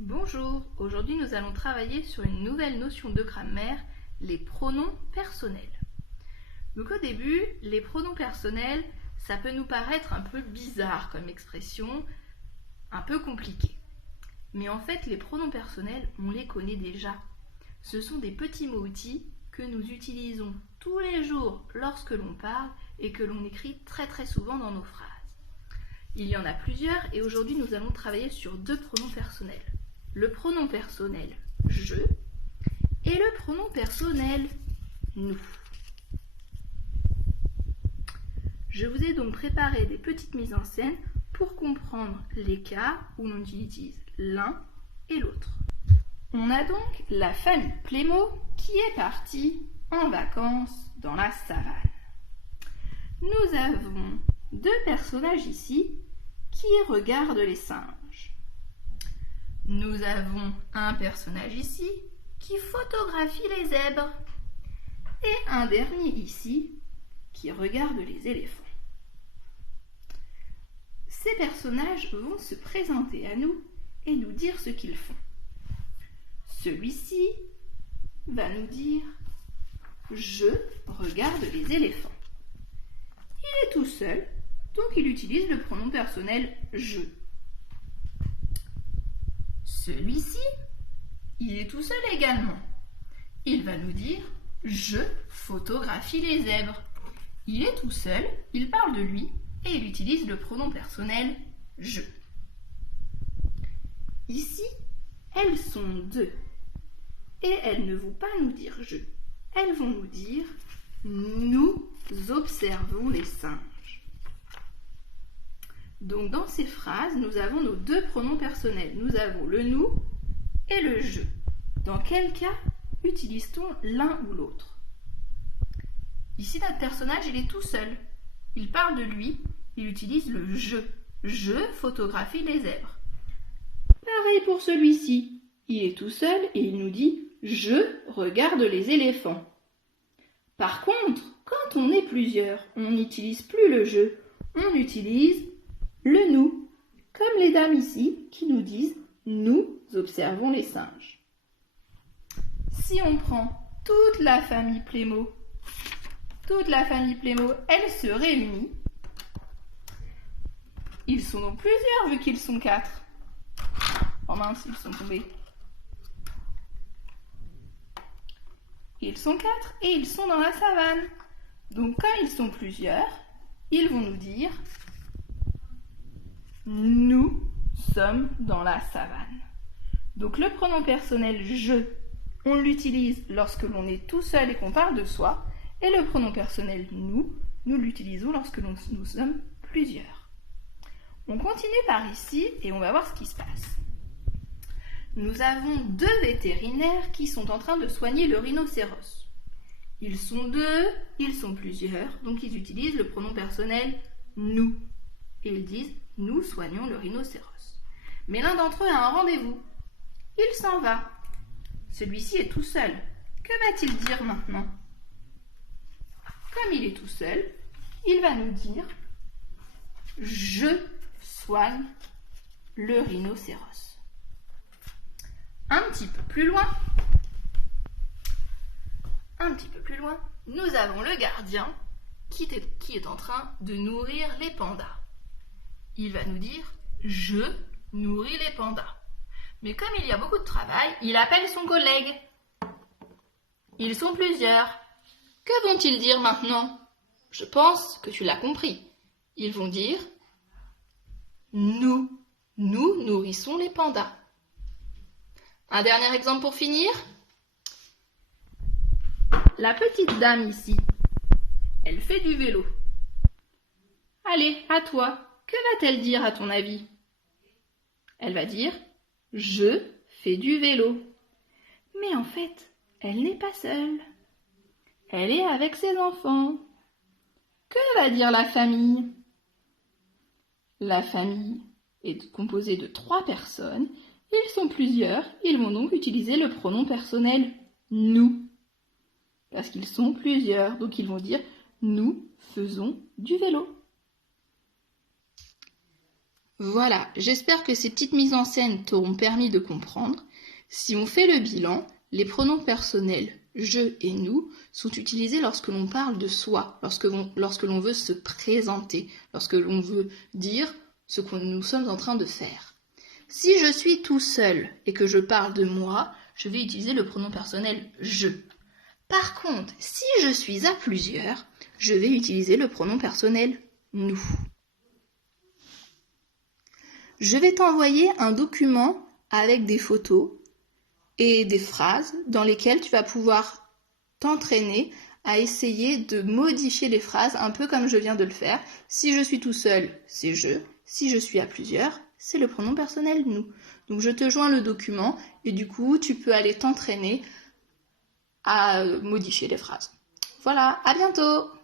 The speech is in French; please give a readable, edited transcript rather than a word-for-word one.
Bonjour, aujourd'hui nous allons travailler sur une nouvelle notion de grammaire, les pronoms personnels. Donc au début, les pronoms personnels, ça peut nous paraître un peu bizarre comme expression, un peu compliqué. Mais en fait, les pronoms personnels, on les connaît déjà. Ce sont des petits mots-outils que nous utilisons tous les jours lorsque l'on parle et que l'on écrit très souvent dans nos phrases. Il y en a plusieurs et aujourd'hui nous allons travailler sur deux pronoms personnels. Le pronom personnel « je » et le pronom personnel « nous ». Je vous ai donc préparé des petites mises en scène pour comprendre les cas où l'on utilise l'un et l'autre. On a donc la famille Plémo qui est partie en vacances dans la savane. Nous avons deux personnages ici qui regardent les singes. Nous avons un personnage ici qui photographie les zèbres et un dernier ici qui regarde les éléphants. Ces personnages vont se présenter à nous et nous dire ce qu'ils font. Celui-ci va nous dire « Je regarde les éléphants ». Il est tout seul, donc il utilise le pronom personnel « je ». Celui-ci, il est tout seul également. Il va nous dire « Je photographie les zèbres ». Il est tout seul, il parle de lui et il utilise le pronom personnel « je ». Ici, elles sont deux et elles ne vont pas nous dire « je ». Elles vont nous dire « Nous observons les singes ». Donc dans ces phrases, nous avons nos deux pronoms personnels. Nous avons le « nous » et le « je ». Dans quel cas utilise-t-on l'un ou l'autre? Ici, notre personnage, il est tout seul. Il parle de lui, il utilise le « je ». Je photographie les zèbres. Pareil pour celui-ci. Il est tout seul et il nous dit « Je regarde les éléphants ». Par contre, quand on est plusieurs, on n'utilise plus le « je », on utilise le « nous », comme les dames ici qui nous disent « Nous observons les singes ». Si on prend toute la famille Plémo, elle se réunit. Ils sont donc plusieurs vu qu'ils sont 4. Oh mince, ils sont tombés. Ils sont 4 et ils sont dans la savane. Donc comme ils sont plusieurs, ils vont nous dire « Nous sommes dans la savane ». Donc le pronom personnel « je », on l'utilise lorsque l'on est tout seul et qu'on parle de soi. Et le pronom personnel « nous », nous l'utilisons lorsque nous sommes plusieurs. On continue par ici et on va voir ce qui se passe. Nous avons deux vétérinaires qui sont en train de soigner le rhinocéros. Ils sont deux, ils sont plusieurs, donc ils utilisent le pronom personnel « nous ». Et ils disent « nous soignons le rhinocéros ». Mais l'un d'entre eux a un rendez-vous. Il s'en va. Celui-ci est tout seul. Que va-t-il dire maintenant? Comme il est tout seul, il va nous dire « Je soigne le rhinocéros ». Un petit peu plus loin, nous avons le gardien qui est en train de nourrir les pandas. Il va nous dire « Je nourris les pandas ». Mais comme il y a beaucoup de travail, il appelle son collègue. Ils sont plusieurs. Que vont-ils dire maintenant? Je pense que tu l'as compris. Ils vont dire « Nous nourrissons les pandas ». Un dernier exemple pour finir. La petite dame ici, elle fait du vélo. Allez, à toi, que va-t-elle dire à ton avis? Elle va dire « Je fais du vélo ». Mais en fait, elle n'est pas seule. Elle est avec ses enfants. Que va dire la famille? La famille est composée de 3 personnes. Ils sont plusieurs. Ils vont donc utiliser le pronom personnel « nous ». Parce qu'ils sont plusieurs. Donc ils vont dire « Nous faisons du vélo ». Voilà, j'espère que ces petites mises en scène t'auront permis de comprendre. Si on fait le bilan, les pronoms personnels je et nous sont utilisés lorsque l'on parle de soi, lorsque l'on veut se présenter, lorsque l'on veut dire ce que nous sommes en train de faire. Si je suis tout seul et que je parle de moi, je vais utiliser le pronom personnel je. Par contre, si je suis à plusieurs, je vais utiliser le pronom personnel nous. Je vais t'envoyer un document avec des photos et des phrases dans lesquelles tu vas pouvoir t'entraîner à essayer de modifier les phrases un peu comme je viens de le faire. Si je suis tout seul, c'est je. Si je suis à plusieurs, c'est le pronom personnel nous. Donc je te joins le document et du coup tu peux aller t'entraîner à modifier les phrases. Voilà, à bientôt!